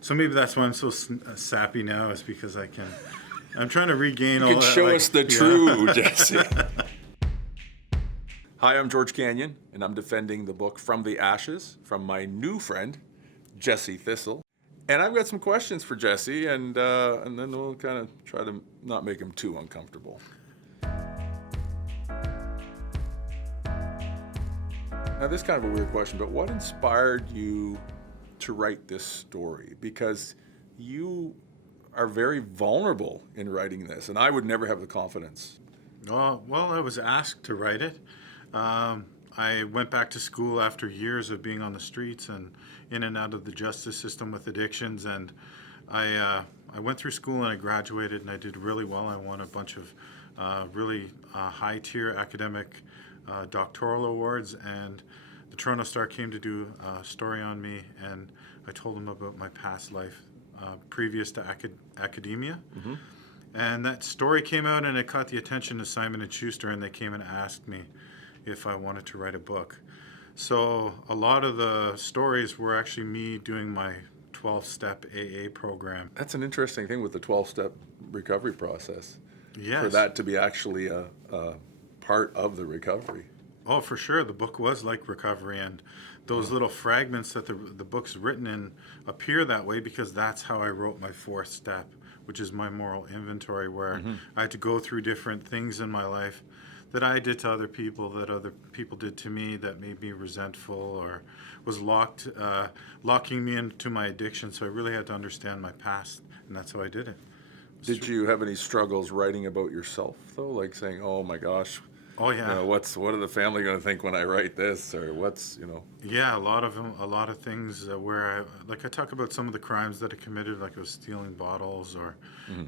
So maybe that's why I'm so sappy now, is because I'm trying to regain all You that. can show us the true Jesse. Hi, I'm George Canyon, and I'm defending the book From the Ashes from my new friend, Jesse Thistle. And I've got some questions for Jesse, and then we'll kind of try to not make him too uncomfortable. Now, this is kind of a weird question, but what inspired you to write this story? Because you are very vulnerable in writing this, and I would never have the confidence. Well, I was asked to write it. I went back to school after years of being on the streets and in and out of the justice system with addictions, and I went through school and I graduated and I did really well. I won a bunch of really high-tier academic doctoral awards, and the Toronto Star came to do a story on me, and I told them about my past life previous to academia. Mm-hmm. And that story came out and it caught the attention of Simon & Schuster, and they came and asked me if I wanted to write a book. So a lot of the stories were actually me doing my 12-step AA program. That's an interesting thing with the 12-step recovery process. Yes. For that to be actually a part of the recovery. Oh, for sure. The book was like recovery, and those little fragments that the book's written in appear that way because that's how I wrote my 4th step, which is my moral inventory, where I had to go through different things in my life that I did to other people, that other people did to me, that made me resentful or was locking me into my addiction. So I really had to understand my past, and that's how I did it. Did you have any struggles writing about yourself, though? Like saying, oh my gosh, oh yeah, you know, what are the family going to think when I write this, or what's, you know? Yeah, a lot of things where I talk about some of the crimes that I committed, like I was stealing bottles or,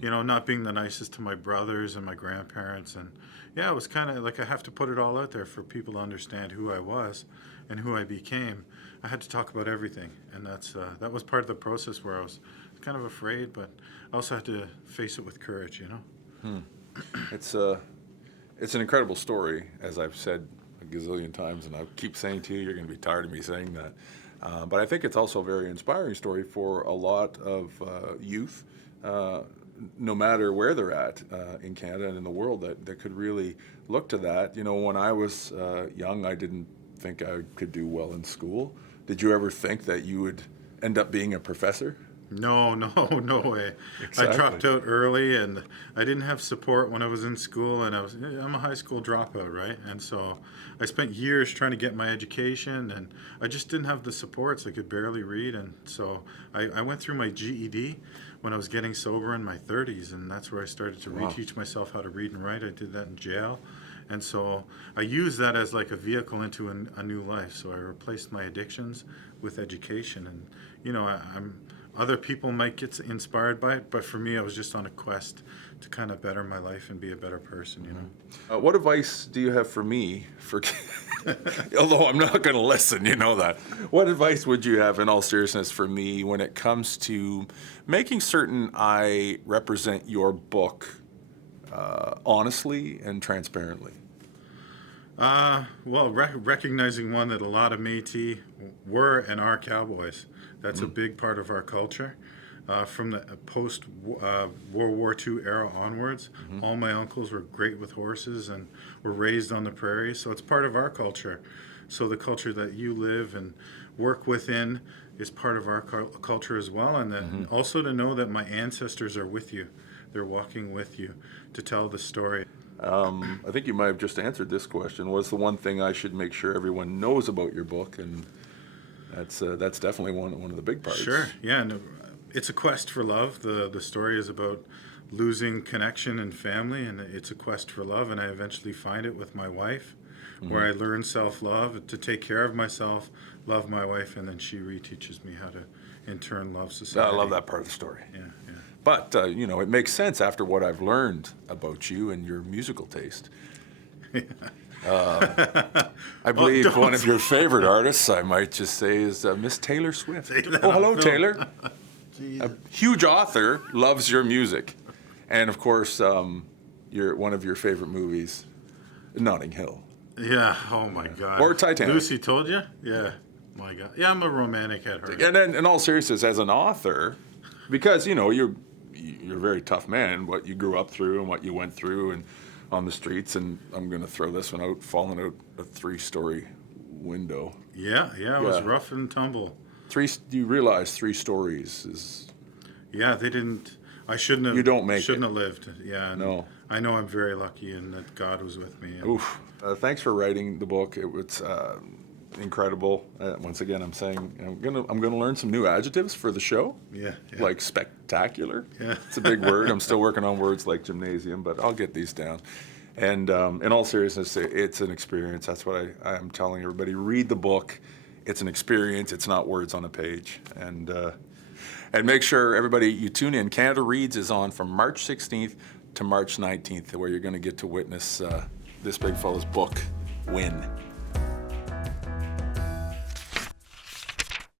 you know, not being the nicest to my brothers and my grandparents. And yeah, it was kind of like I have to put it all out there for people to understand who I was and who I became. I had to talk about everything, and that was part of the process where I was kind of afraid, but I also had to face it with courage, you know? It's an incredible story, as I've said a gazillion times, and I keep saying to you, you're going to be tired of me saying that. But I think it's also a very inspiring story for a lot of youth, no matter where they're at in Canada and in the world, that could really look to that. You know, when I was young, I didn't think I could do well in school. Did you ever think that you would end up being a professor? No way. Exactly. I dropped out early, and I didn't have support when I was in school, and I'm a high school dropout, right? And so I spent years trying to get my education, and I just didn't have the supports. I could barely read, and so I went through my GED when I was getting sober in my 30s, and that's where I started to reteach myself how to read and write. I did that in jail. And so I used that as like a vehicle into a new life. So I replaced my addictions with education, and you know, other people might get inspired by it, but for me, I was just on a quest to kind of better my life and be a better person, you know. What advice do you have for me? Although I'm not going to listen, you know that. What advice would you have, in all seriousness, for me when it comes to making certain I represent your book honestly and transparently? Well, recognizing one that a lot of Métis were and are cowboys. That's a big part of our culture. From the post-World War II era onwards, all my uncles were great with horses and were raised on the prairie, so it's part of our culture. So the culture that you live and work within is part of our culture as well, and then also to know that my ancestors are with you. They're walking with you to tell the story. I think you might have just answered this question. What's the one thing I should make sure everyone knows about your book? And that's definitely one of the big parts. Sure, yeah. And it's a quest for love. The story is about losing connection and family, and it's a quest for love. And I eventually find it with my wife, where I learn self-love, to take care of myself, love my wife, and then she reteaches me how to, in turn, love society. I love that part of the story. Yeah. But, you know, it makes sense after what I've learned about you and your musical taste. I believe one of your favorite artists, I might just say, is Miss Taylor Swift. Oh, hello, Taylor. A huge author, loves your music. And, of course, one of your favorite movies, Notting Hill. Yeah, oh my God. Or Titanic. Lucy told you? Yeah. My God. Yeah, I'm a romantic at heart. And then, in all seriousness, as an author, because you're a very tough man, what you grew up through and what you went through, and on the streets. And I'm going to throw this one out: falling out a 3-story window. Yeah, it was rough and tumble. You realize 3 stories is. Yeah, they didn't. I shouldn't have. You don't make Shouldn't it. have lived. Yeah. No. I know I'm very lucky and that God was with me. Oof. Thanks for writing the book. It was incredible. Once again, I'm saying I'm gonna learn some new adjectives for the show. Yeah. Like spectacular. Yeah. It's a big word. I'm still working on words like gymnasium, but I'll get these down. And in all seriousness, it's an experience. That's what I'm telling everybody. Read the book. It's an experience. It's not words on a page. And make sure, everybody, you tune in. Canada Reads is on from March 16th to March 19th, where you're going to get to witness this big fella's book win.